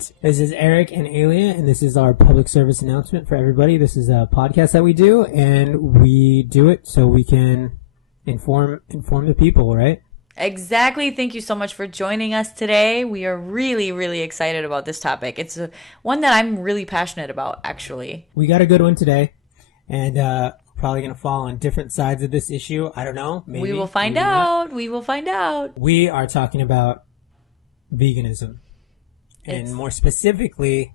right. This is Erik and Elia, and this is our public service announcement for everybody. This is a podcast that we do, and we do it so we can inform the people, right? Exactly. Thank you so much for joining us today. We are really, really excited about this topic. It's one that I'm really passionate about, actually. We got a good one today, and probably going to fall on different sides of this issue. I don't know. Maybe. We will find out. We will find out. We are talking about veganism, and more specifically,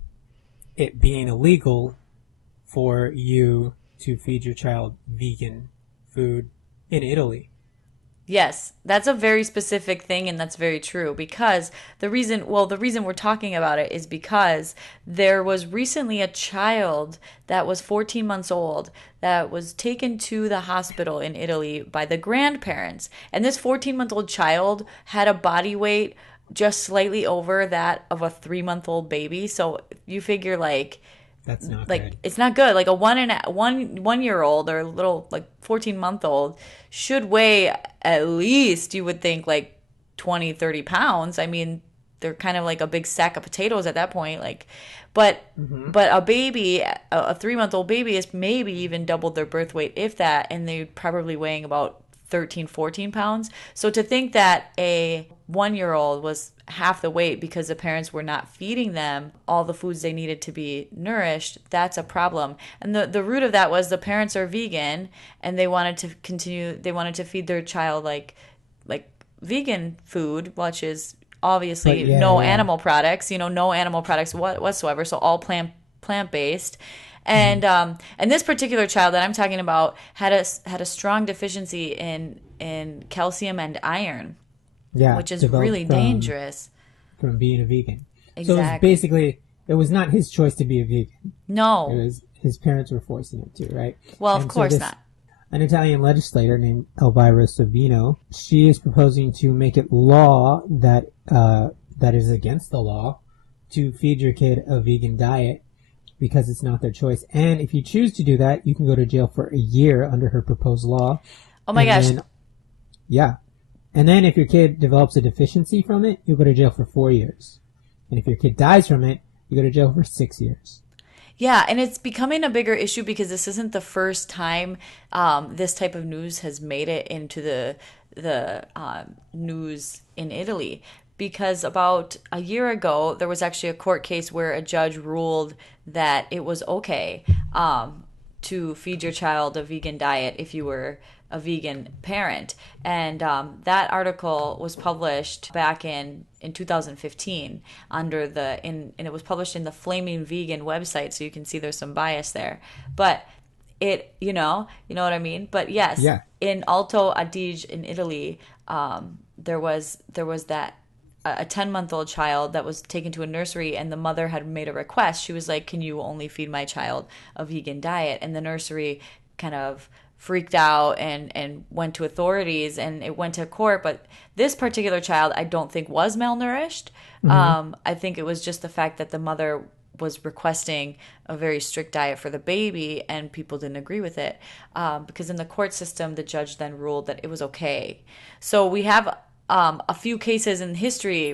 it being illegal for you to feed your child vegan food in Italy. Yes, that's a very specific thing, and that's very true, because the reason we're talking about it is because there was recently a child that was 14 months old that was taken to the hospital in Italy by the grandparents. And this 14-month-old child had a body weight just slightly over that of a 3-month-old baby. So you figure that's not good. It's not good. Like a 1-year-old or a little 14-month-old should weigh at least, you would think, 20-30 pounds. I mean, they're kind of like a big sack of potatoes at that point. But a baby, a 3-month-old baby, is maybe even doubled their birth weight, if that, and they're probably weighing about 13-14 pounds. So to think that a 1-year-old was half the weight because the parents were not feeding them all the foods they needed to be nourished, that's a problem. And the root of that was the parents are vegan, and they wanted to feed their child like vegan food, which is obviously animal products, no animal products whatsoever, so all plant-based. And this particular child that I'm talking about had a strong deficiency in calcium and iron, which is really dangerous. From being a vegan. Exactly. So it was not his choice to be a vegan. No. It was his parents were forcing him to, right? Well, of course not. An Italian legislator named Elvira Savino, she is proposing to make it law that is against the law to feed your kid a vegan diet, because it's not their choice. And if you choose to do that, you can go to jail for a year under her proposed law. Oh my gosh. And then if your kid develops a deficiency from it, you'll go to jail for 4 years. And if your kid dies from it, you go to jail for 6 years. Yeah, and it's becoming a bigger issue because this isn't the first time this type of news has made it into the news in Italy. Because about a year ago, there was actually a court case where a judge ruled that it was okay to feed your child a vegan diet if you were a vegan parent. And that article was published back in 2015 and it was published in the Flaming Vegan website, so you can see there's some bias there. But it, you know what I mean? But yes, in Alto Adige in Italy, there was that a 10-month-old child that was taken to a nursery, and the mother had made a request. She was like, can you only feed my child a vegan diet? And the nursery kind of freaked out and went to authorities, and it went to court. But this particular child, I don't think was malnourished. I think it was just the fact that the mother was requesting a very strict diet for the baby, and people didn't agree with it. Because in the court system, the judge then ruled that it was okay. So we have a few cases in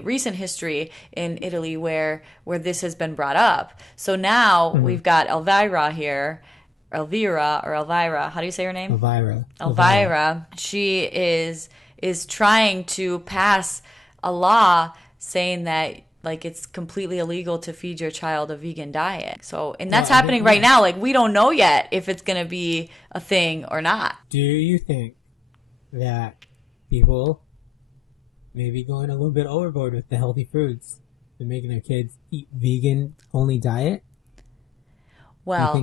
recent history in Italy where this has been brought up. So now we've got Elvira here, Elvira, how do you say her name? Elvira. She is trying to pass a law saying that it's completely illegal to feed your child a vegan diet. So, and that's happening right now. We don't know yet if it's going to be a thing or not. Do you think that people maybe going a little bit overboard with the healthy foods and making their kids eat vegan only diet? Well,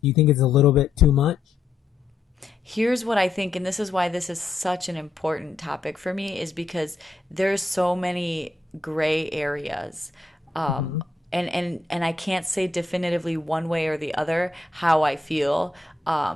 you think it's a little bit too much? Here's what I think, and this is why this is such an important topic for me, is because there's so many gray areas. And I can't say definitively one way or the other how I feel.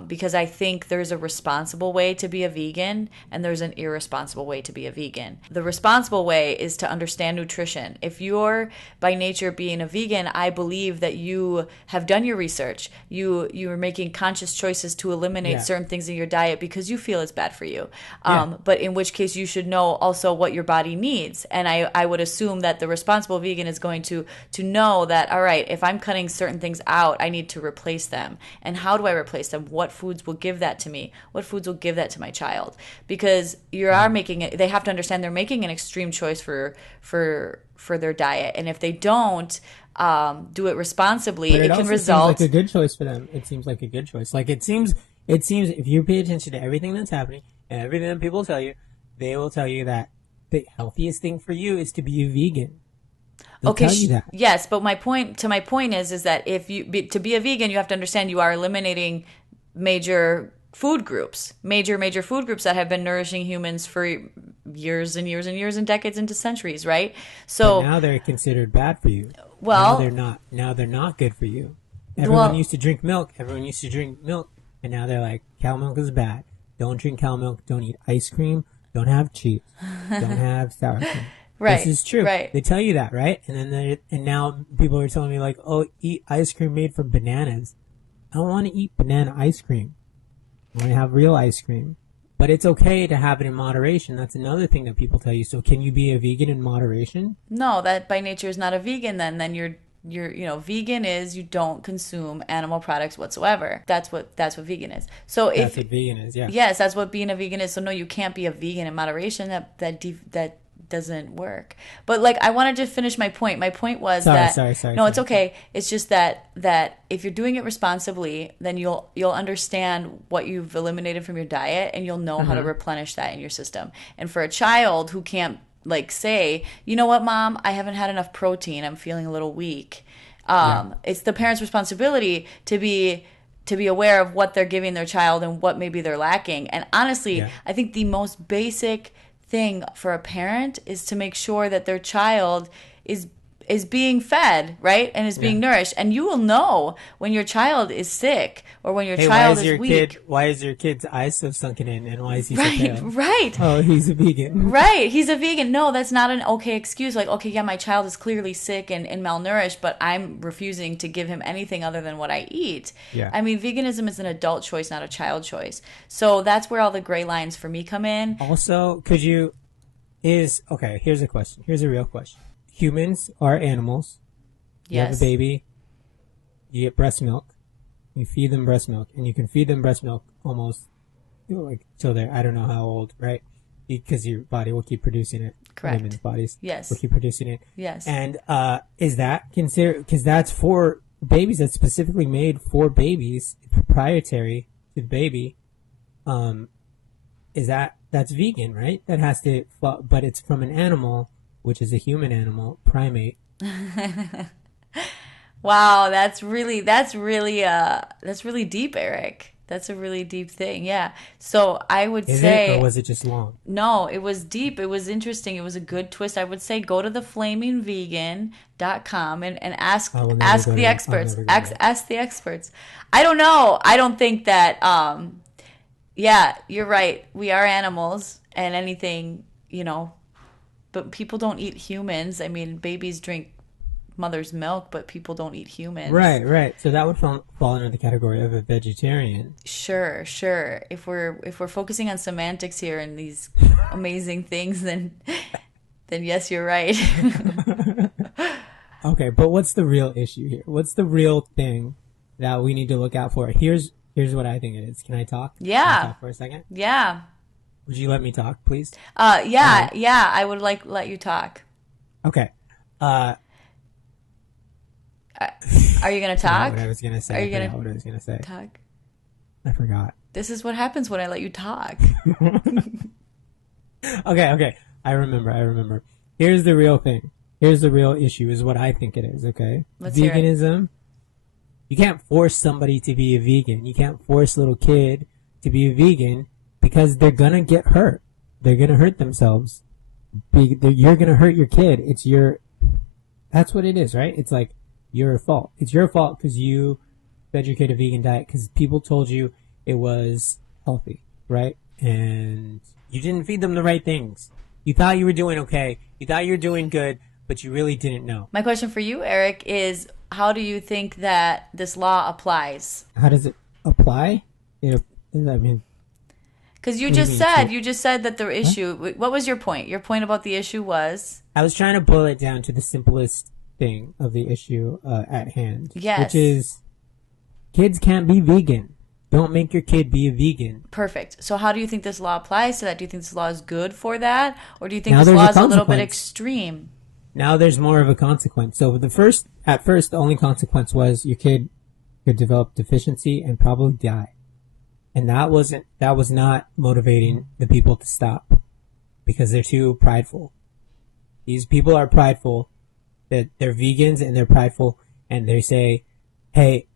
because I think there's a responsible way to be a vegan and there's an irresponsible way to be a vegan. The responsible way is to understand nutrition. If you're by nature being a vegan, I believe that you have done your research. You're making conscious choices to eliminate certain things in your diet because you feel it's bad for you. But in which case you should know also what your body needs. And I would assume that the responsible vegan is going to know that, all right, if I'm cutting certain things out, I need to replace them. And how do I replace them? What foods will give that to me? What foods will give that to my child? Because you are making it, they have to understand they're making an extreme choice for their diet. And if they don't do it responsibly, it can result. Seems like a good choice for them. It seems like a good choice. Like it seems if you pay attention to everything that's happening and everything that people tell you, they will tell you that the healthiest thing for you is to be a vegan. They'll tell you that. Yes, but my point is that if to be a vegan, you have to understand you are eliminating major food groups that have been nourishing humans for years and years and years and decades into centuries, right? So but now they're considered bad for you. Well, now they're not. Now they're not good for you. Everyone used to drink milk. And now they're like, cow milk is bad. Don't drink cow milk. Don't eat ice cream. Don't have cheese. Don't have sour cream. Right. This is true. Right. They tell you that, right? And now people are telling me like, oh, eat ice cream made from bananas. I don't want to eat banana ice cream. I want to have real ice cream. But it's okay to have it in moderation. That's another thing that people tell you. So can you be a vegan in moderation? No, that by nature is not a vegan then. Then you're vegan is you don't consume animal products whatsoever. That's what vegan is. So that's what vegan is, yeah. Yes, that's what being a vegan is. So no, you can't be a vegan in moderation. That doesn't work. But like I wanted to finish my point. My point was sorry. No, it's okay. It's just that if you're doing it responsibly, then you'll understand what you've eliminated from your diet and you'll know how to replenish that in your system. And for a child who can't like say, you know what, Mom, I haven't had enough protein. I'm feeling a little weak. It's the parent's responsibility to be aware of what they're giving their child and what maybe they're lacking. And honestly, I think the most basic thing for a parent is to make sure that their child is being fed, right? And is being nourished. And you will know when your child is sick or when your child is weak. Why is your kid's eyes so sunken in and why is he so pale? Right. Oh, he's a vegan. Right. He's a vegan. No, that's not an okay excuse. Like, okay, yeah, my child is clearly sick and malnourished, but I'm refusing to give him anything other than what I eat. Yeah. I mean, veganism is an adult choice, not a child choice. So that's where all the gray lines for me come in. Also, here's a question. Here's a real question. Humans are animals. You have a baby. You get breast milk. You feed them breast milk. And you can feed them breast milk almost like till they're, I don't know how old, right? Because your body will keep producing it. Correct. Women's bodies will keep producing it. Yes. And is that considered, because that's for babies, that's specifically made for babies, proprietary to the baby. That's vegan, right? That has to, but it's from an animal, which is a human animal, primate. Wow, that's really deep, Eric. That's a really deep thing. Yeah. So I would say, or was it just long? No, it was deep. It was interesting. It was a good twist. I would say go to theflamingvegan.com and ask the experts. Ask the experts. I don't know. I don't think that yeah, you're right. We are animals and anything, but people don't eat humans. I mean, babies drink mother's milk, but people don't eat humans. Right. So that would fall under the category of a vegetarian. Sure. If we're focusing on semantics here and these amazing things, then yes, you're right. Okay, but what's the real issue here? What's the real thing that we need to look out for? Here's what I think it is. Can I talk? Yeah. Can I talk for a second? Yeah. Would you let me talk, please? Yeah. I would let you talk. Okay. Are you gonna talk? What I was gonna say. Are you gonna what I was gonna say? Talk. I forgot. This is what happens when I let you talk. Okay. I remember. Here's the real thing. Here's the real issue. Is what I think it is. Okay. Let's hear it. Veganism. You can't force somebody to be a vegan. You can't force a little kid to be a vegan because they're gonna get hurt. They're gonna hurt themselves. You're gonna hurt your kid. That's what it is, right? It's like your fault. It's your fault because you fed your kid a vegan diet because people told you it was healthy, right? And you didn't feed them the right things. You thought you were doing okay. You thought you were doing good, but you really didn't know. My question for you, Eric, is how do you think that this law applies? How does it apply? I mean, Because what do you mean? you just said that the What? issue. What was your point? Your point about the issue was I was trying to boil it down to the simplest thing of the issue at hand, which yes, is kids can't be vegan. Don't make your kid be a vegan. perfect. So how do you think this law applies to that? Do you think this law is good for that, or do you think Now this there's law a is a little bit consequence. extreme? Now there's more of a consequence. So at first, the only consequence was your kid could develop deficiency and probably die. And that was not motivating the people to stop because they're too prideful. These people are prideful, that they're vegans and they're prideful, and they say, hey,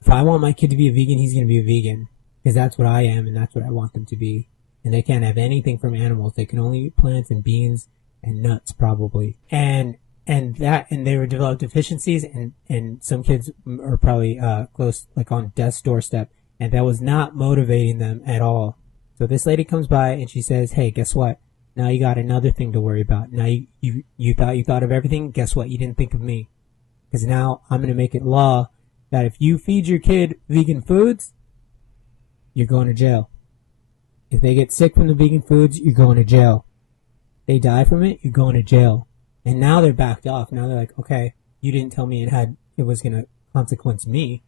if I want my kid to be a vegan, he's going to be a vegan because that's what I am and that's what I want them to be. And they can't have anything from animals. They can only eat plants and beans and nuts probably. And they were developed deficiencies and some kids are probably close, like on death's doorstep, and that was not motivating them at all. So this lady comes by and she says, hey, guess what? Now you got another thing to worry about. Now you thought of everything. Guess what? You didn't think of me. Because now I'm going to make it law that if you feed your kid vegan foods, you're going to jail. If they get sick from the vegan foods, you're going to jail. They die from it, you're going to jail. And now they're backed off. Now they're like, okay, you didn't tell me it was going to consequence me.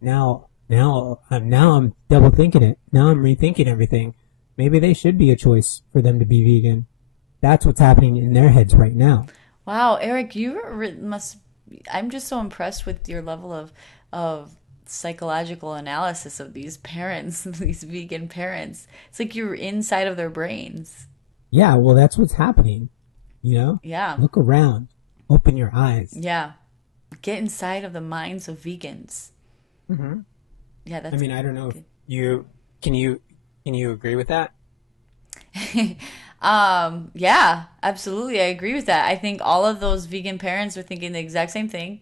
Now I'm double thinking it. Now I'm rethinking everything. Maybe they should be a choice for them to be vegan. That's what's happening in their heads right now. Wow, Eric, must. I'm just so impressed with your level of psychological analysis of these parents, these vegan parents. It's like you're inside of their brains. Yeah, well, that's what's happening. You know? Yeah, Look around. Open your eyes. yeah. Get inside of the minds of vegans. hmm Yeah, I that's mean, I don't know if good. can you can you agree with that? Yeah, absolutely. I agree with that. I think all of those vegan parents are thinking the exact same thing.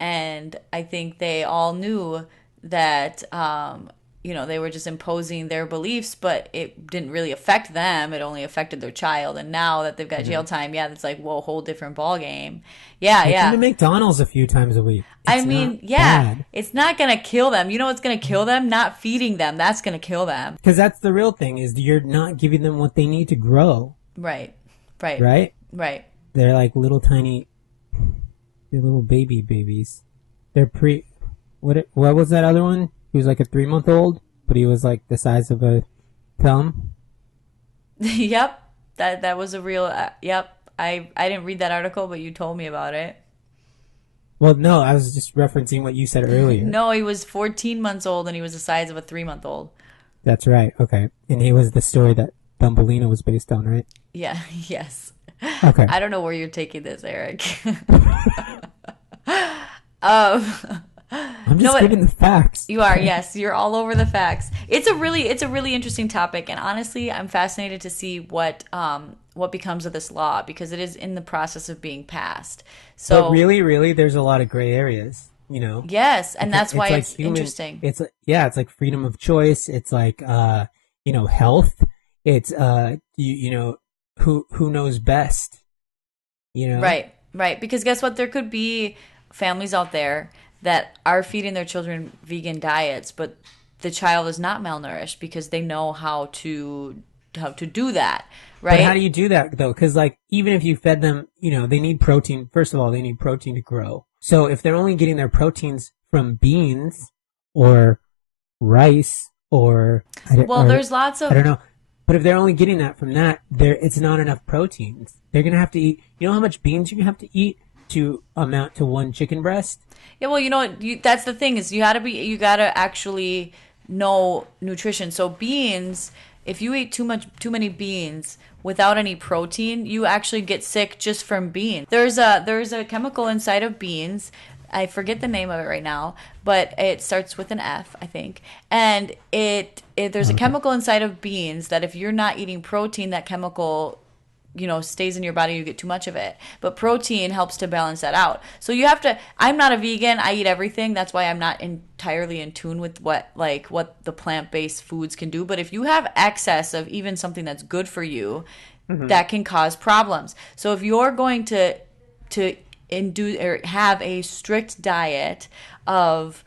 And I think they all knew that, they were just imposing their beliefs, but it didn't really affect them. It only affected their child. And now that they've got hmm jail time, yeah, it's like, whoa, whole different ball game. Yeah, Take them to yeah. McDonald's a few times a week. I It's not mean, yeah, bad. it's not going to kill them. You know what's going to kill them? Not feeding them. That's going to kill them. Because that's the real thing is you're not giving them what they need to grow, Right, right, right? right. They're like they're little babies. They're what was that other one? He was like a 3 month old, but he was like the size of a thumb. Yep, that was a real. Yep, I didn't read that article, but you told me about it. Well, no, I was just referencing what you said earlier. No, he was 14 months old and he was the size of a 3 month old. That's right. Okay. And he was the story that Thumbelina was based on, right? Yeah, yes. Okay. I don't know where you're taking this, Eric. um, I'm no, just giving the facts. you are, yes, you're all over the facts. It's a really interesting topic, and honestly, I'm fascinated to see what becomes of this law because it is in the process of being passed. But So really, really, there's a lot of gray areas, you know? yes, and that's why It's like it's human, interesting. yeah, it's like freedom of choice. It's like, health. It's, who knows best, you know? Right, right. Because guess what? There could be families out there that are feeding their children vegan diets, but the child is not malnourished because they know how to do that, But how do right? you do that though? Because like even if you fed them, they need protein. First of all, they need protein to grow. So if they're only getting their proteins from beans or rice Well, there's lots I don't of know, but if they're only getting that from that, it's not enough proteins. They're gonna have to eat. You know how much beans you have to eat to amount to one chicken breast? yeah. Well, you know what? That's the thing is you gotta actually know nutrition. So beans, if you eat too many beans without any protein, you actually get sick just from beans. There's a chemical inside of beans. I forget the name of it right now, but it starts with an F, I think. And there's a Okay. chemical inside of beans that if you're not eating protein, that chemical stays in your body, you get too much of it. But protein helps to balance that out. So I'm not a vegan. I eat everything. That's why I'm not entirely in tune with what the plant-based foods can do. But if you have excess of even something that's good for you, that can cause problems. So if you're going to induce or have a strict diet of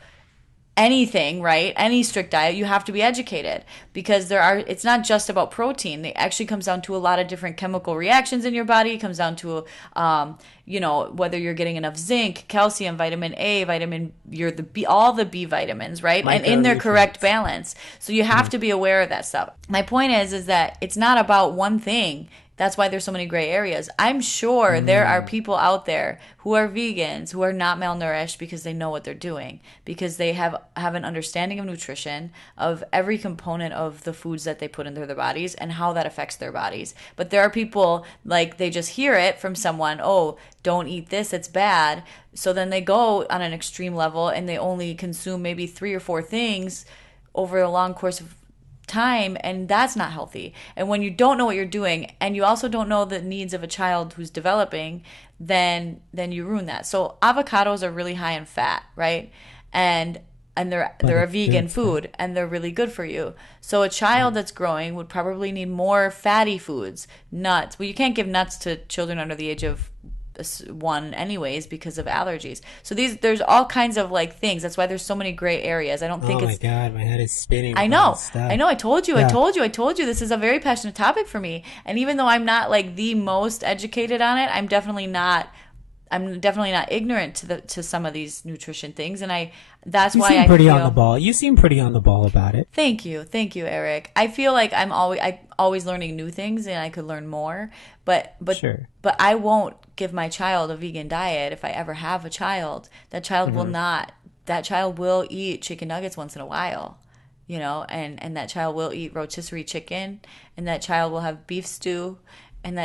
anything, right? Any strict diet, you have to be educated, because it's not just about protein. It actually comes down to a lot of different chemical reactions in your body. It comes down to, whether you're getting enough zinc, calcium, vitamin A, all the B vitamins, right? And in their correct balance. So you have to be aware of that stuff. My point is that it's not about one thing. That's why there's so many gray areas. I'm sure there are people out there who are vegans who are not malnourished because they know what they're doing, because they have an understanding of nutrition, of every component of the foods that they put into their bodies and how that affects their bodies. But there are people, like, they just hear it from someone, oh, don't eat this, it's bad. So then they go on an extreme level and they only consume maybe 3 or 4 things over a long course of time, and that's not healthy. And when you don't know what you're doing, and you also don't know the needs of a child who's developing, then you ruin that. So avocados are really high in fat, right? And they're a vegan food, and they're really good for you. So a child that's growing would probably need more fatty foods. Nuts. Well, you can't give nuts to children under the age of 1 anyways because of allergies. So there's all kinds of things. That's why there's so many gray areas. I don't think Oh my God, my head is spinning. I know. I told you. This is a very passionate topic for me. And even though I'm not the most educated on it, I'm definitely not ignorant to some of these nutrition things. And that's why I seem pretty on the ball. You seem pretty on the ball about it. Thank you, Eric. I feel like I'm always learning new things, and I could learn more. But sure. But I won't give my child a vegan diet if I ever have a child. That child will not. That child will eat chicken nuggets once in a while, and that child will eat rotisserie chicken, and that child will have beef stew, and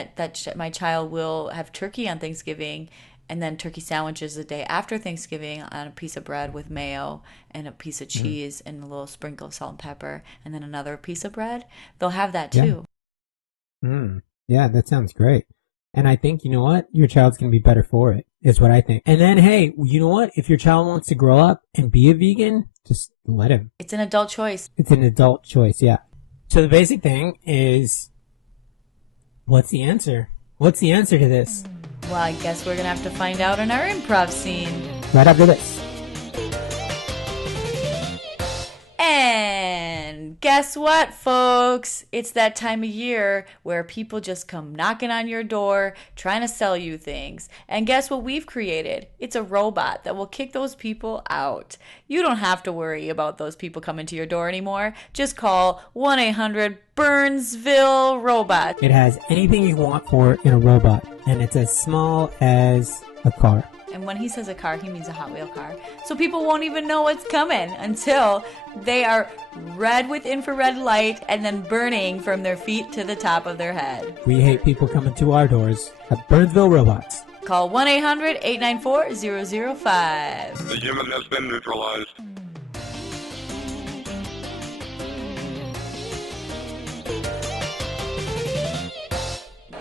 my child will have turkey on Thanksgiving, and then turkey sandwiches the day after Thanksgiving on a piece of bread with mayo and a piece of cheese and a little sprinkle of salt and pepper, and then another piece of bread. They'll have that too. Yeah, that sounds great. And I think, you know what? Your child's going to be better for it, is what I think. And then, hey, you know what? If your child wants to grow up and be a vegan, just let him. It's an adult choice. It's an adult choice, yeah. So the basic thing is, what's the answer? What's the answer to this? Well, I guess we're going to have to find out in our improv scene. Right after this. And guess what, folks? It's that time of year where people just come knocking on your door trying to sell you things. And guess what we've created? It's a robot that will kick those people out. You don't have to worry about those people coming to your door anymore. Just call 1-800-Burnsville Robot. It has anything you want for in a robot, and it's as small as a car. And when he says a car, he means a Hot Wheel car. So people won't even know what's coming until they are red with infrared light and then burning from their feet to the top of their head. We hate people coming to our doors at Burnsville Robots. Call 1-800-894-005. The human has been neutralized.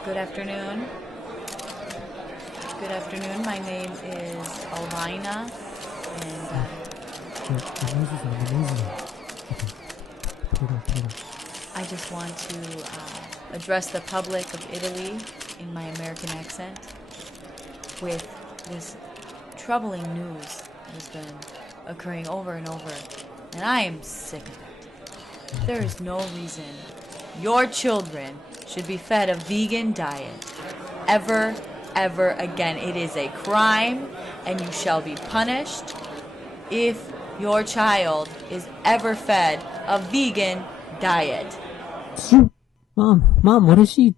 Good afternoon. Good afternoon. My name is Alina, and I just want to address the public of Italy in my American accent with this troubling news that has been occurring over and over, and I am sick of it. There is no reason your children should be fed a vegan diet ever again. It is a crime, and you shall be punished if your child is ever fed a vegan diet. Mom, what is she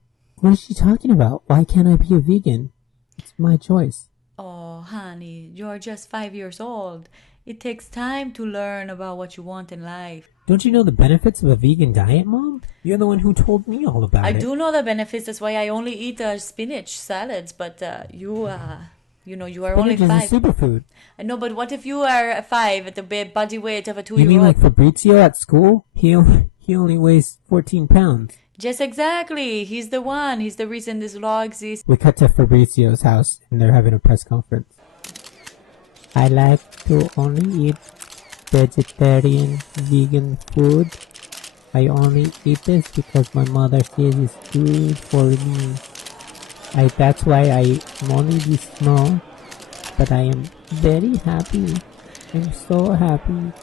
talking about? Why can't I be a vegan? It's my choice. Oh, honey, you're just 5 years old. It takes time to learn about what you want in life. Don't you know the benefits of a vegan diet, Mom? You're the one who told me all about it. I do know the benefits. That's why I only eat spinach salads. But you are only 5. Spinach is a superfood. I know, but what if you are 5 at the body weight of a 2-year-old? You mean like Fabrizio at school? He only weighs 14 pounds. Yes, exactly. He's the one. He's the reason this law exists. We cut to Fabrizio's house, and they're having a press conference. I like to only eat vegetarian, vegan food. I only eat this because my mother says it's good for me. That's why I'm only this small, but I am very happy. I'm so happy.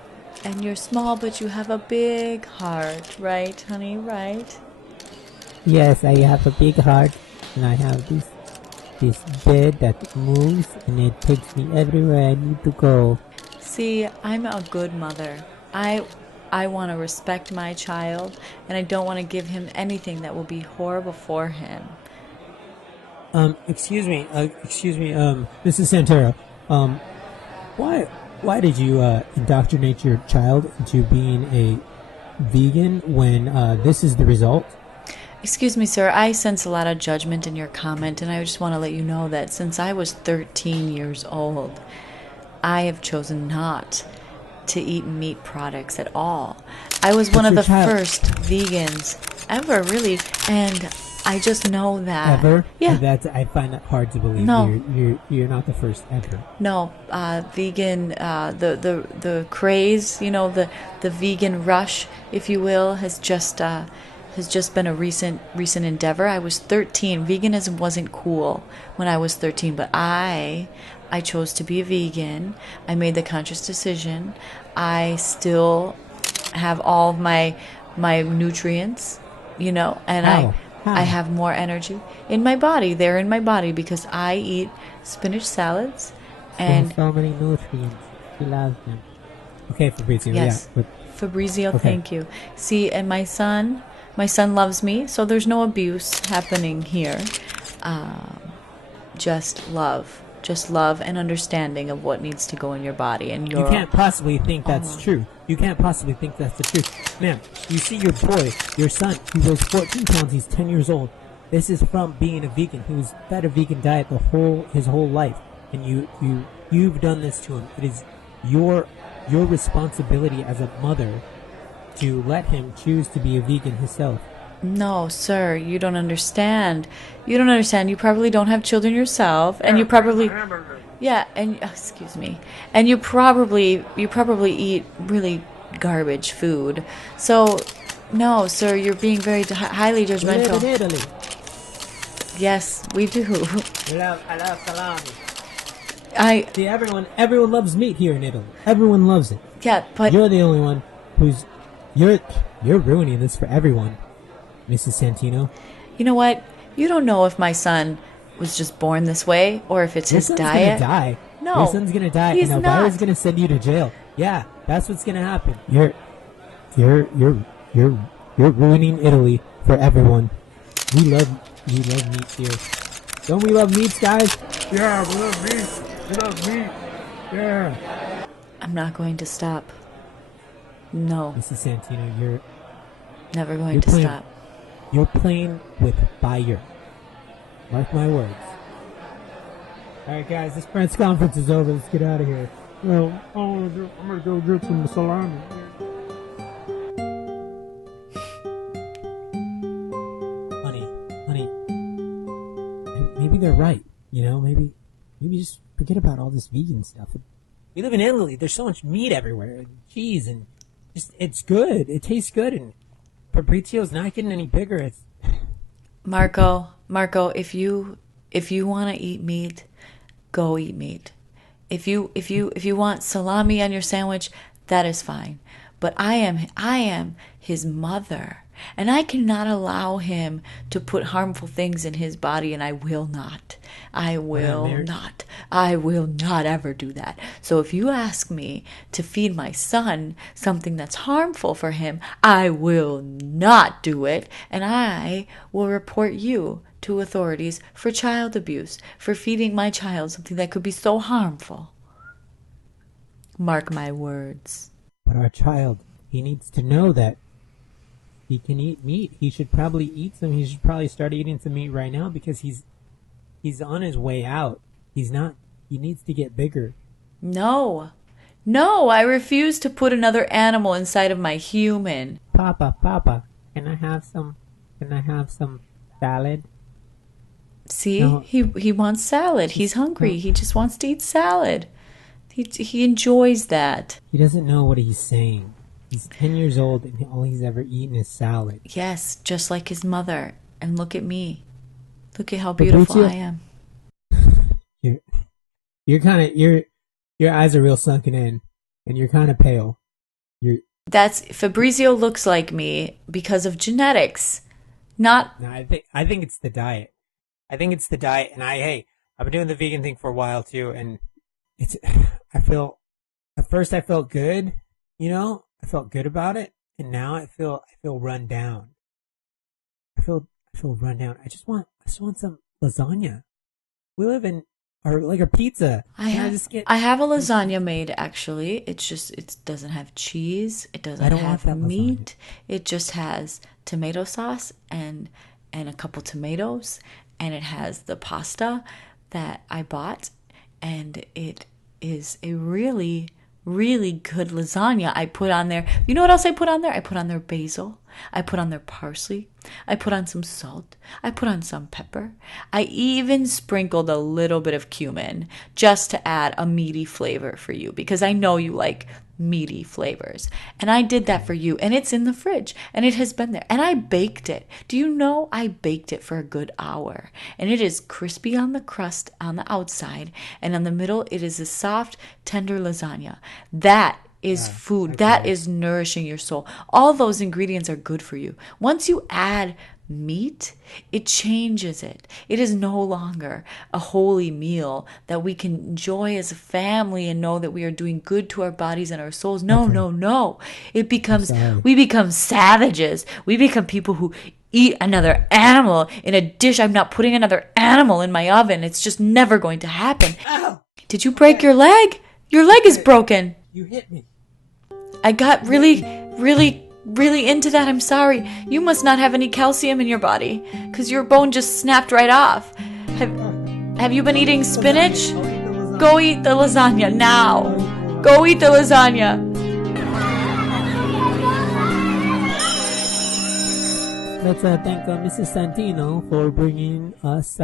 And you're small, but you have a big heart, right, honey? Right? Yes, I have a big heart, and I have this bed that moves, and it takes me everywhere I need to go. See, I'm a good mother. I want to respect my child, and I don't want to give him anything that will be horrible for him. Excuse me, Mrs. Santero. Why did you indoctrinate your child into being a vegan when this is the result? Excuse me, sir. I sense a lot of judgment in your comment, and I just want to let you know that since I was 13 years old, I have chosen not to eat meat products at all. I was one of the first vegans ever, really, and I just know that. Ever? Yeah. I find that hard to believe. No. You're not the first ever. No, vegan, the craze, the vegan rush, if you will, has just been a recent endeavor. I was 13. Veganism wasn't cool when I was 13, but I chose to be a vegan. I made the conscious decision. I still have all of my nutrients, and How? I have more energy in my body. They're in my body because I eat spinach salads and so many nutrients. He loves them. Okay, Fabrizio. yes, Yeah. Fabrizio, Okay. thank you. See, and my son loves me, so there's no abuse happening here. Just love and understanding of what needs to go in your body. And You can't possibly think that's true. You can't possibly think that's the truth. Ma'am, you see your boy, your son, he weighs 14 pounds, he's 10 years old. This is from being a vegan, who's fed a vegan diet his whole life. And you've done this to him. It is your responsibility as a mother to let him choose to be a vegan himself. No, sir, you don't understand. You don't understand. You probably don't have children yourself, and you probably, yeah, and excuse me, and you probably eat really garbage food. So, no, sir, you're being very highly We judgmental. live in Italy. Yes, we do. I love salami. I See, everyone loves meat here in Italy. Everyone loves it. yeah, but You're the only one you're ruining this for everyone, Mrs. Santino. you know what? You don't know if my son was just born this way or if it's Your his son's diet. gonna die. No, Your son's gonna die, he's and Elvira's not. gonna send you to jail. Yeah, that's what's gonna happen. You're ruining Italy for everyone. We love meat here. Don't we love meats, guys? Yeah, we love meat. We love meat. Yeah. I'm not going to stop. No, Mrs. Santino, you're never going You're to playing- stop. You're playing with fire. Mark my words. Alright guys, this press conference is over. Let's get out of here. Well, I'm gonna go get some salami. Honey, maybe they're right. Maybe just forget about all this vegan stuff. We live in Italy. There's so much meat everywhere, and cheese, and it's good. It tastes good, and Fabrizio's not getting any bigger. It's Marco, if you want to eat meat, go eat meat. If you want salami on your sandwich, that is fine. But I am his mother, and I cannot allow him to put harmful things in his body, and I will not. I will not ever do that. So if you ask me to feed my son something that's harmful for him, I will not do it, and I will report you to authorities for child abuse, for feeding my child something that could be so harmful. Mark my words. But our child, he needs to know that he can eat meat. He should probably eat some. He should probably start eating some meat right now because he's on his way out. He needs to get bigger. No, I refuse to put another animal inside of my human. Papa, can I have some Can I have some salad? See, No. he wants salad. He's hungry. No. He just wants to eat salad. He enjoys that. He doesn't know what he's saying. He's 10 years old and all he's ever eaten is salad. Yes, just like his mother. And look at me. Look at how beautiful Fabrizio, I am. You're kind of your eyes are real sunken in, and you're kind of pale. That's Fabrizio looks like me because of genetics. Not No, I think it's the diet. I think it's the diet, and I've been doing the vegan thing for a while too, and it's I feel at first I felt good, I felt good about it, and now I feel run down. I feel run down. I just want some lasagna. We live in our pizza. I have a lasagna made actually. It doesn't have cheese. It doesn't have meat. It just has tomato sauce and a couple tomatoes, and it has the pasta that I bought, and it is a really, really good lasagna. I put on there, you know what else I put on there? I put on there basil. I put on there parsley. I put on some salt. I put on some pepper. I even sprinkled a little bit of cumin just to add a meaty flavor for you, because I know you like meaty flavors. And I did that for you, and it's in the fridge, and it has been there. And I baked it. Do you know I baked it for a good hour? And it is crispy on the crust on the outside, and on the middle it is a soft, tender lasagna. That is food. That is nourishing your soul. All those ingredients are good for you. Once you add meat, it changes it. It is no longer a holy meal that we can enjoy as a family and know that we are doing good to our bodies and our souls. No. It becomes, we become savages. We become people who eat another animal in a dish. I'm not putting another animal in my oven. It's just never going to happen. Ow! Did you break your leg? Your leg is broken. You hit me. I got really, really, really into that. I'm sorry. You must not have any calcium in your body, because your bone just snapped right off. Have you been eating spinach? Go eat the lasagna now. Go eat the lasagna. Let's thank Mrs. Santino for bringing us.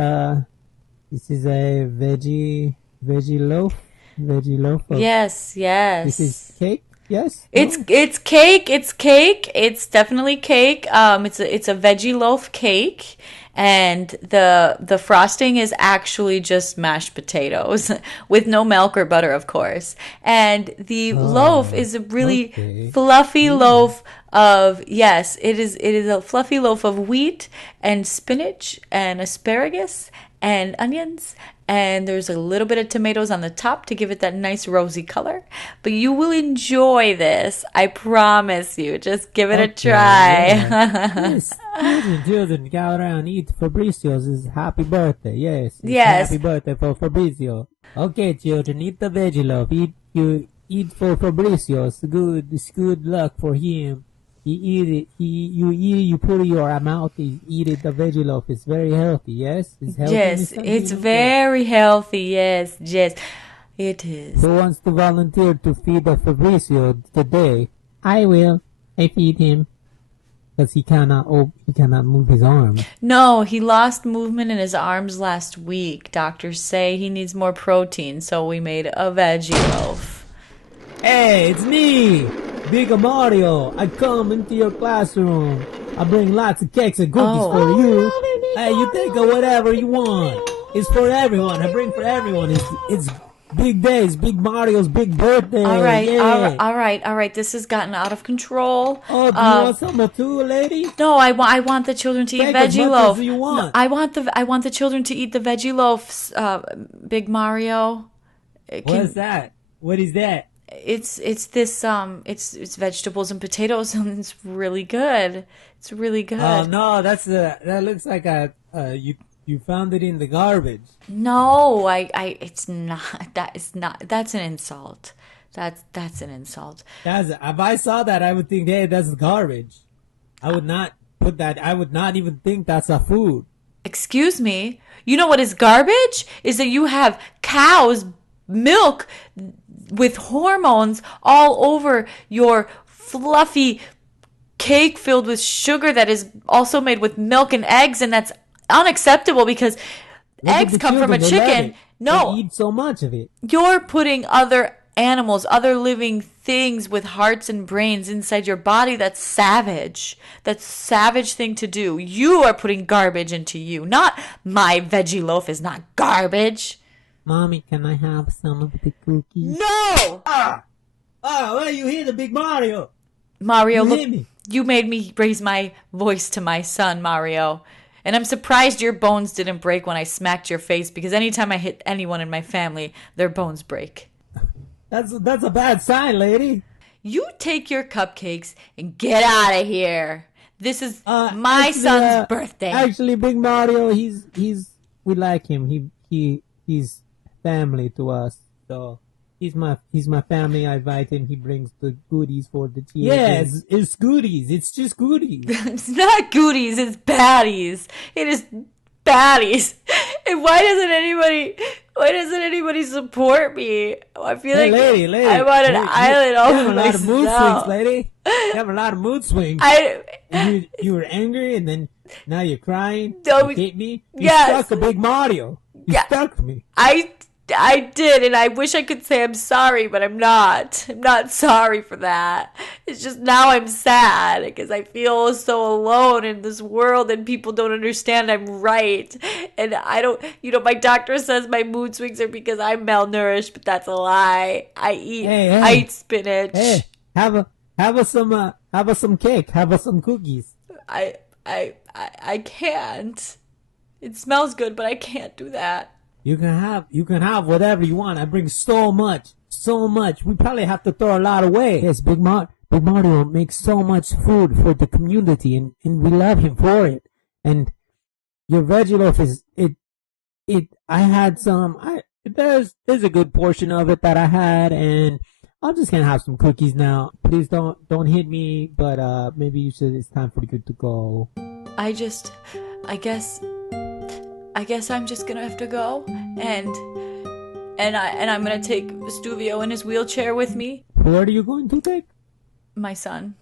This is a veggie loaf. Veggie loaf. Yes. This is cake. Yes. It's cake. It's cake. It's definitely cake. It's a veggie loaf cake, and the frosting is actually just mashed potatoes with no milk or butter, of course. And the loaf is a really fluffy loaf of it is a fluffy loaf of wheat and spinach and asparagus and onions, and there's a little bit of tomatoes on the top to give it that nice rosy color. But you will enjoy this, I promise you. Just give it a try. Yes, children, go around and eat Fabrizio's happy birthday. Yes. Happy birthday for Fabrizio. Okay, children, eat the veggie loaf. Eat for Fabrizio. It's good luck for him. You put it in your mouth, you eat it, the veggie loaf. It's very healthy, yes? It's healthy. Yes, it's very healthy, yes, it is. Who wants to volunteer to feed the Fabrizio today? I will. I feed him. Because he cannot move his arm. No, he lost movement in his arms last week. Doctors say he needs more protein, so we made a veggie loaf. Hey, it's me! Big Mario, I come into your classroom. I bring lots of cakes and cookies for you. Hey, you take whatever you want. It's for everyone. I bring for everyone. It's big days, Big Mario's big birthday. All right, yeah. all right. This has gotten out of control. Oh, do you want some too, lady? No, I want the children to eat Take veggie as much loaf. as you want. No, I want the children to eat the veggie loaves. Big Mario. What is that? What is that? It's it's vegetables and potatoes, and it's really good. It's really good. Oh no, that looks like you found it in the garbage. No, it's not. That's an insult. That's an insult. If I saw that, I would think, hey, that's garbage. I would not put that. I would not even think that's a food. Excuse me. You know what is garbage? Is that you have cows' milk with hormones all over your fluffy cake filled with sugar that is also made with milk and eggs, and that's unacceptable because eggs come from a chicken. No, they eat so much of it. You're putting other animals, other living things with hearts and brains inside your body. That's savage. That's a savage thing to do. You are putting garbage into you. Not my veggie loaf is not garbage. Mommy, can I have some of the cookies? No! Well, you hear the big Mario. Mario, You hit me. you made me raise my voice to my son, Mario. And I'm surprised your bones didn't break when I smacked your face, because anytime I hit anyone in my family, their bones break. That's a bad sign, lady. You take your cupcakes and get out of here. This is my son's birthday. Actually, Big Mario, we like him. He's family to us. So he's my family. I invite him. He brings the goodies for the tea. Yeah, it's goodies. It's just goodies. It's not goodies. It's baddies. It is baddies. And why doesn't anybody support me? I feel like lady, I'm on an island all by myself. You have a lot of mood swings, lady. You have a lot of mood swings. You were angry, and then now you're crying. You hit me. You stuck a Big Mario. You stuck me. I did, and I wish I could say I'm sorry, but I'm not. I'm not sorry for that. It's just now I'm sad because I feel so alone in this world, and people don't understand I'm right. And I don't, my doctor says my mood swings are because I'm malnourished, but that's a lie. I eat spinach. Hey, have us some cake. Have us some cookies. I can't. It smells good, but I can't do that. You can have whatever you want. I bring so much. We probably have to throw a lot away. Yes, Big Mario makes so much food for the community, and we love him for it. And your veggie loaf I had some. There's a good portion of it that I had, and I'm just gonna have some cookies now. Please don't hit me, but maybe you said it's time for you to go. I guess I'm just gonna have to go, and I'm gonna take Vestuvio in his wheelchair with me. Where are you going to take? My son.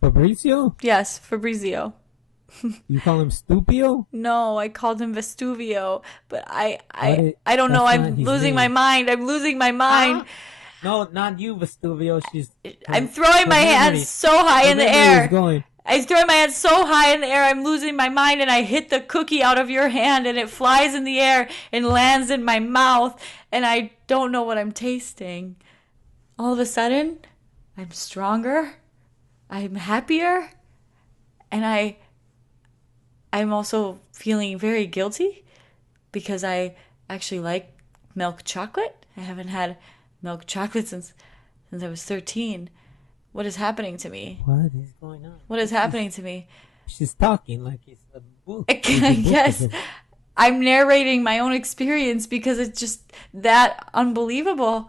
Fabrizio? Yes, Fabrizio. You call him Stupio? No, I called him Vestuvio, but I don't know. I'm losing my mind. I'm losing my mind. No, not you, Vestuvio. I'm throwing my hands so high in the air. I throw my hand so high in the air, I'm losing my mind, and I hit the cookie out of your hand, and it flies in the air and lands in my mouth, and I don't know what I'm tasting. All of a sudden, I'm stronger, I'm happier, and I'm also feeling very guilty because I actually like milk chocolate. I haven't had milk chocolate since I was 13. What is happening to me? What is going on? What is happening to me? She's talking like it's a book. Yes, I'm narrating my own experience because it's just that unbelievable.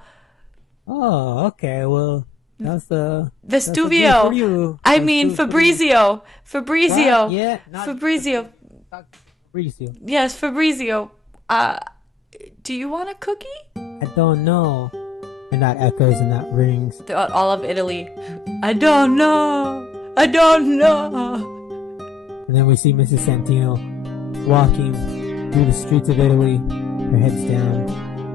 Oh, okay. Well, that's Vestuvio. I mean Fabrizio. Fabrizio. Yeah, Fabrizio. Fabrizio. Yes, Fabrizio. Do you want a cookie? I don't know. And that echoes and that rings. Throughout all of Italy. I don't know. I don't know. And then we see Mrs. Santino walking through the streets of Italy. Her head's down.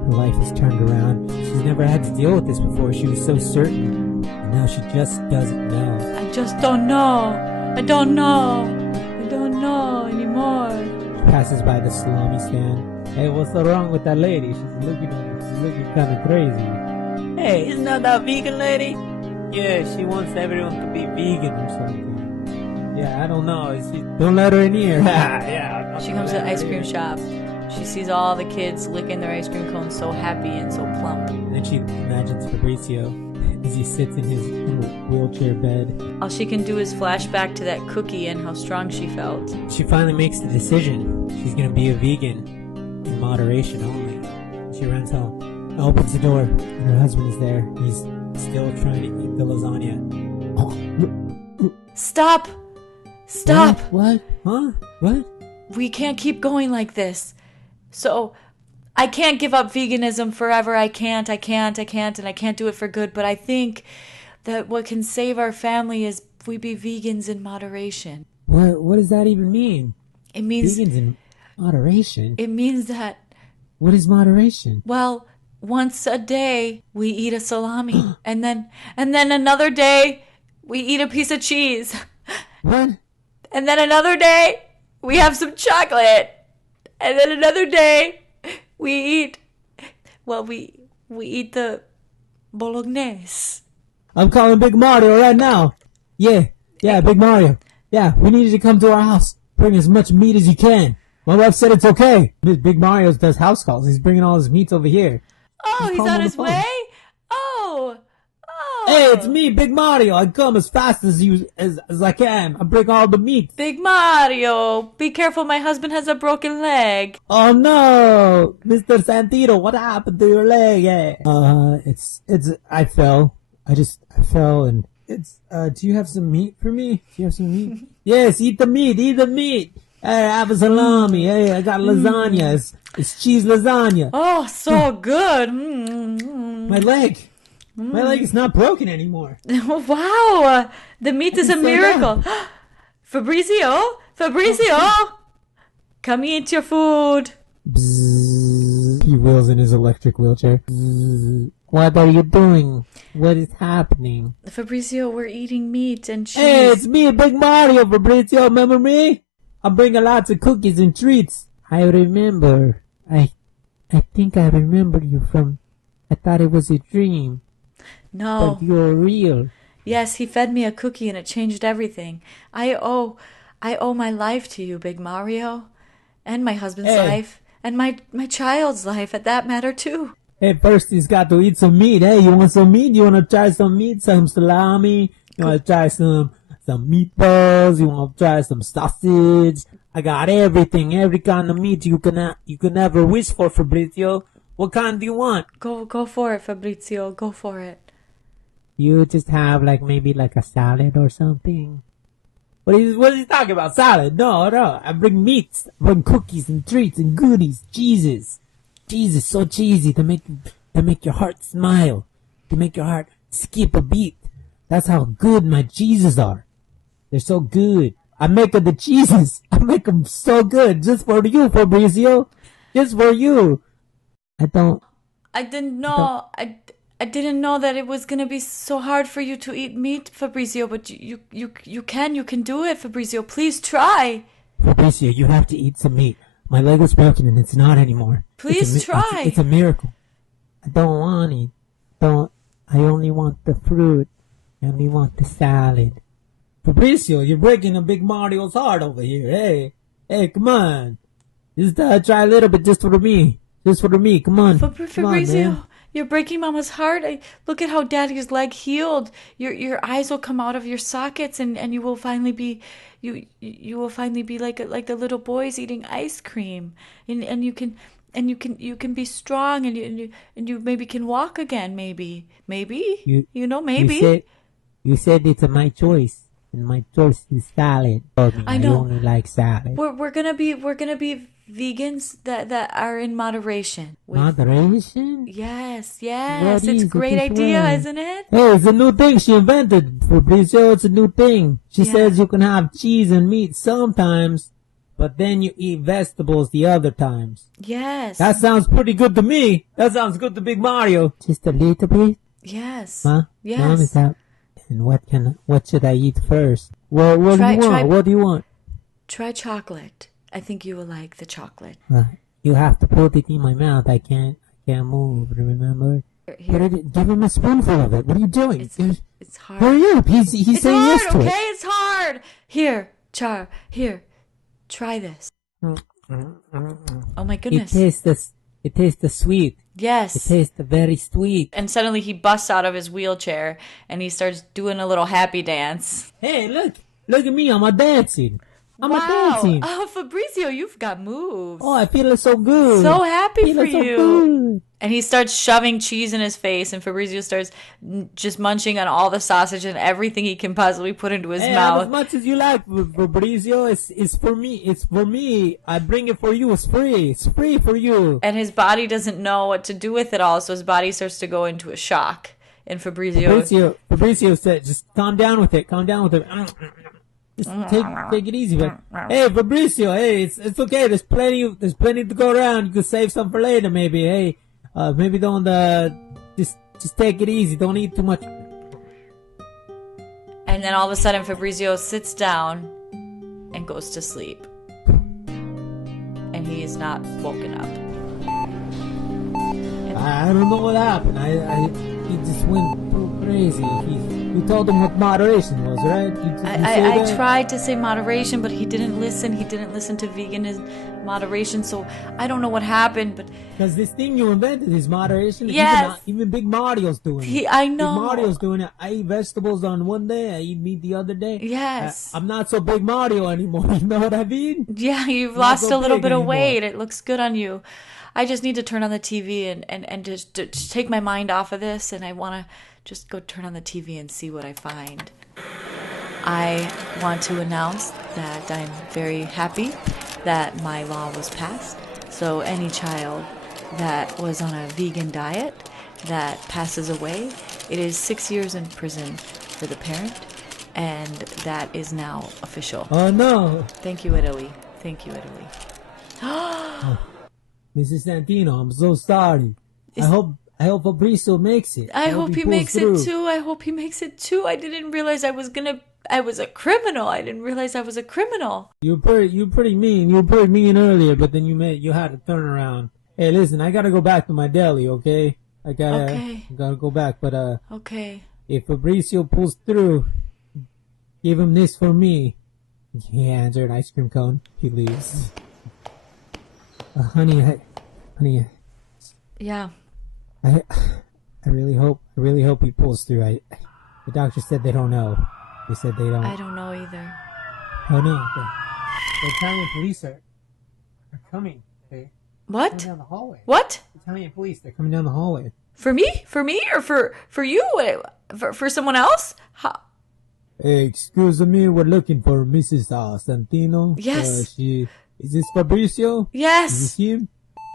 Her life is turned around. She's never had to deal with this before. She was so certain. And now she just doesn't know. I just don't know. I don't know. I don't know anymore. She passes by the salami stand. Hey, what's so wrong with that lady? She's looking kind of crazy. Hey, isn't that vegan lady? Yeah, she wants everyone to be vegan or something. Yeah, I don't know. Don't let her in here. Yeah. She comes to the ice cream shop. She sees all the kids licking their ice cream cones so happy and so plump. And then she imagines Fabrizio as he sits in his wheelchair bed. All she can do is flash back to that cookie and how strong she felt. She finally makes the decision. She's going to be a vegan in moderation only. She runs home. Opens the door, and her husband is there. He's still trying to eat the lasagna. Stop! Stop! What? Huh? What? We can't keep going like this. So, I can't give up veganism forever. I can't, and I can't do it for good. But I think that what can save our family is we be vegans in moderation. What does that even mean? It means Vegans in moderation? it means that, What is moderation? well, once a day we eat a salami, and then another day we eat a piece of cheese, What? and then another day we have some chocolate, and then another day we eat the bolognese. I'm calling Big Mario right now. Yeah, Big Mario. Yeah, we need you to come to our house. Bring as much meat as you can. My wife said it's okay. Big Mario does house calls. He's bringing all his meats over here. Oh, Just he's call him on on his the phone. way? Oh. Hey, it's me, Big Mario. I come as fast as I can. I bring all the meat. Big Mario, be careful, my husband has a broken leg. Oh no, Mr. Santino, what happened to your leg? I fell. I fell and do you have some meat for me? Do you have some meat? Yes, eat the meat. Hey, I have a salami. Hey, I got lasagna. It's cheese lasagna. Oh, so good. My leg is not broken anymore. Wow, the meat is a miracle. Fabrizio, come eat your food. Bzzz. He wheels in his electric wheelchair. Bzzz. What are you doing? What is happening? Fabrizio, we're eating meat and cheese. Hey, it's me, Big Mario, Fabrizio. Remember me? I'm bringing lots of cookies and treats. I remember. I think I remember you from... I thought it was a dream. No. But you're real. Yes, he fed me a cookie and it changed everything. I owe my life to you, Big Mario. And my husband's life. And my child's life, at that matter, too. Hey, first he's got to eat some meat. Hey, you want some meat? You want to try some meat? Some salami? You want to try some meatballs? You want to try some sausage? I got everything, every kind of meat you can ever wish for, Fabrizio. What kind do you want? Go for it, Fabrizio. Go for it. You just have maybe a salad or something. What is he talking about? Salad? No. I bring meats. I bring cookies and treats and goodies. Jesus, so cheesy to make your heart smile, to make your heart skip a beat. That's how good my cheeses are. They're so good. I make the cheeses. I make them so good just for you, Fabrizio. Just for you. I didn't know. I didn't know that it was gonna be so hard for you to eat meat, Fabrizio. But you can do it, Fabrizio. Please try. Fabrizio, you have to eat some meat. My leg was broken and it's not anymore. Please try. It's a miracle. I don't want it. I only want the fruit. I only want the salad. Fabrizio, you're breaking a Big Mario's heart over here. Hey, come on. Just try a little bit just for me. Come on. Fabrizio, you're breaking Mama's heart. Look at how Daddy's leg healed. Your eyes will come out of your sockets, and you will finally be you will finally be like the little boys eating ice cream, and you can be strong, and you maybe can walk again. Maybe. You said it's my choice, and my choice is salad. I know. I only like salad. We're gonna be vegans that are in moderation. Moderation? Yes. It's a great idea, isn't it? Hey, it's a new thing she invented, Fabrizio. It's a new thing. She says you can have cheese and meat sometimes, but then you eat vegetables the other times. Yes. That sounds pretty good to me. That sounds good to Big Mario. Just a little bit? Yes. Huh? Yes. Mom, is that... And what should I eat first? What do you want? What do you want? Try chocolate. I think you will like the chocolate. You have to put it in my mouth. I can't move. Remember? Here. Give him a spoonful of it. What are you doing? It's hard. Hurry up! He's saying hard, yes to it. Okay, it's hard. Here, try this. Oh my goodness! It tastes sweet. Yes. It tastes very sweet. And suddenly he busts out of his wheelchair and he starts doing a little happy dance. Hey, look at me! I'm dancing. I'm dancing. Oh, Fabrizio, you've got moves. Oh, I feel so good. So happy for you. Good. And he starts shoving cheese in his face, and Fabrizio starts just munching on all the sausage and everything he can possibly put into his mouth. As much as you like, Fabrizio. It's for me. It's for me. I bring it for you. It's free. It's free for you. And his body doesn't know what to do with it all, so his body starts to go into a shock. And Fabrizio said, just calm down with it. Calm down with it. Just take it easy. But, hey, Fabrizio, hey, it's okay. There's plenty to go around. You can save some for later, maybe. Hey, maybe don't, just take it easy. Don't eat too much. And then all of a sudden, Fabrizio sits down and goes to sleep. And he is not woken up. I don't know what happened. He just went crazy. You told him what moderation was, right? I tried to say moderation, but he didn't listen. He didn't listen to vegan moderation, so I don't know what happened. But because this thing you invented is moderation. Yes. Even Big Mario's doing it. I know. Big Mario's doing it. I eat vegetables on one day. I eat meat the other day. Yes. I'm not so Big Mario anymore. You know what I mean? Yeah, you've lost a little bit of weight. It looks good on you. I just need to turn on the TV and just to take my mind off of this, and I want to just go turn on the TV and see what I find. I want to announce that I'm very happy that my law was passed. So any child that was on a vegan diet that passes away, it is 6 years in prison for the parent, and that is now official. Oh no! Thank you, Italy. Thank you, Italy. Mrs. Santino, I'm so sorry. I hope Fabrizio makes it. I hope he makes it too. I hope he makes it too. I didn't realize I was a criminal. I didn't realize I was a criminal. You're pretty mean. You were pretty mean earlier, but then you had to turn around. Hey, listen, I gotta go back to my deli, okay? I gotta go back, but okay. If Fabrizio pulls through, give him this for me. He hands her an ice cream cone. He leaves. Honey. Yeah. I really hope he pulls through. The doctor said they don't know. They said they don't. I don't know either. Oh no, the Italian police are coming. What? Coming down the hallway. What? Italian police, they're coming down the hallway. For me? For me or for you? For someone else? Hey, excuse me, we're looking for Mrs. Santino. Yes. Is this Fabrizio? Yes. Is this him?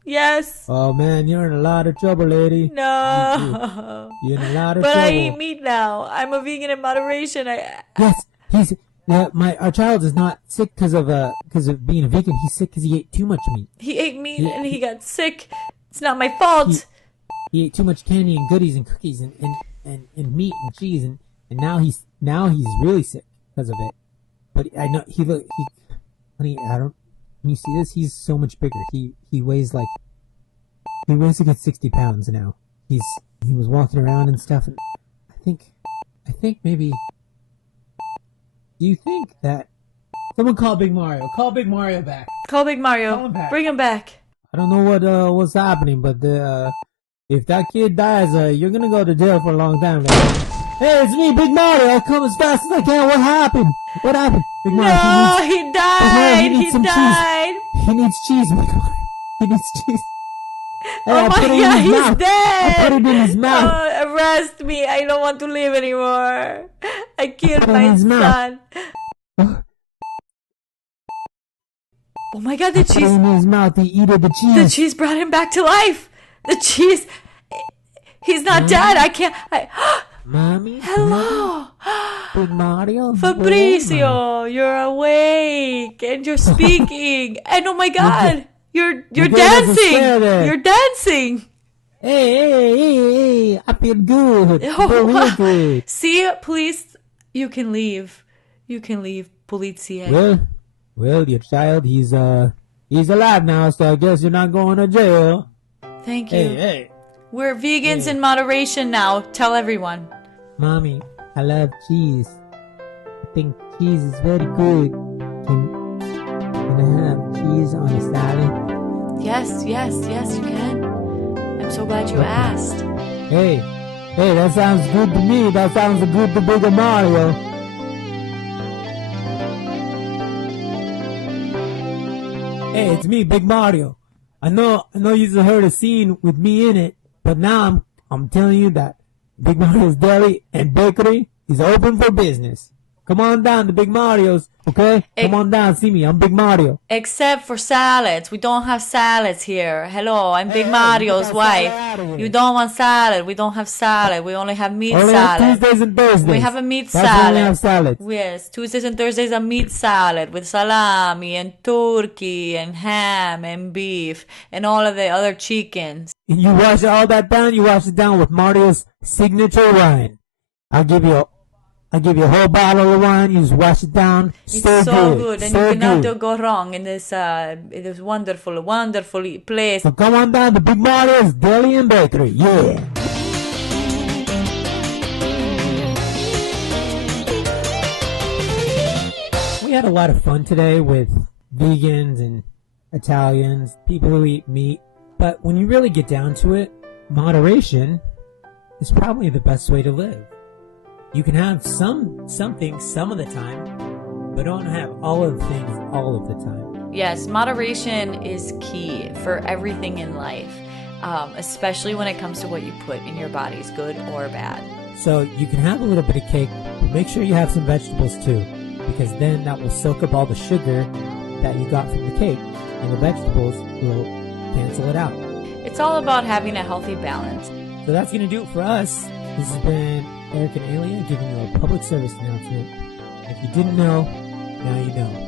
Yes. Oh man, you're in a lot of trouble, lady. No. You're in a lot of but trouble. I eat meat now. I'm a vegan in moderation. Yes, our child is not sick because of being a vegan. He's sick because he ate too much meat. He ate meat and he got sick. It's not my fault. He ate too much candy and goodies and cookies and meat and cheese and now he's really sick because of it. But I know honey, can you see this? He's so much bigger. He weighs like a good 60 pounds now. He was walking around and stuff, and I think maybe. Do you think that someone call Big Mario? Call Big Mario back. Call Big Mario. Call him back. Bring him back. I don't know what's happening, but if that kid dies, you're gonna go to jail for a long time. Hey, it's me, Big Mario. I'll come as fast as I can. What happened? What happened? Big Mario, no, he died. He died. Cheese. He needs cheese, Big Mario. He needs cheese. Hey, oh my God, he's dead. I put it in his mouth. Arrest me. I don't want to live anymore. I killed my son. Oh my God, the cheese. Put it in his mouth. He eat the cheese. The cheese brought him back to life. The cheese. He's not dead. I can't. Mommy? Hello. Big Mario? Fabrizio, you're awake and you're speaking. And oh my God, you're dancing. You're dancing. Hey, I feel good. I feel real good. See, please, you can leave. You can leave, Polizia. Well, your child, he's alive now, so I guess you're not going to jail. Thank you. Hey. We're vegans in moderation now. Tell everyone. Mommy, I love cheese. I think cheese is very good. Can I have cheese on a salad? Yes, you can. I'm so glad you asked. Hey, that sounds good to me. That sounds good to Big Mario. Hey, it's me, Big Mario. I know you've heard a scene with me in it, but now I'm telling you that Big Mario's Deli and Bakery is open for business. Come on down to Big Mario's, okay? Come on down, see me. I'm Big Mario. Except for salads. We don't have salads here. Hello, I'm Big Mario's wife. You don't want salad. We don't have salad. We only have meat salad. Only Tuesdays and Thursdays. We have a meat That's salad. when we have salads. Yes, Tuesdays and Thursdays a meat salad with salami and turkey and ham and beef and all of the other chickens. And you wash all that down, you wash it down with Mario's signature wine. I'll give you a whole bottle of wine. You just wash it down. It's so good, and so you cannot good. go wrong in this wonderful place. So come on down to Big Mario's Deli and Bakery. Yeah. We had a lot of fun today with vegans and Italians, people who eat meat. But when you really get down to it, moderation is probably the best way to live. You can have some things some of the time, but don't have all of the things all of the time. Yes, moderation is key for everything in life, especially when it comes to what you put in your bodies, good or bad. So you can have a little bit of cake, but make sure you have some vegetables too, because then that will soak up all the sugar that you got from the cake, and the vegetables will cancel it out. It's all about having a healthy balance. So that's going to do it for us. This has been Erik and Elia giving you a public service announcement. If you didn't know, now you know.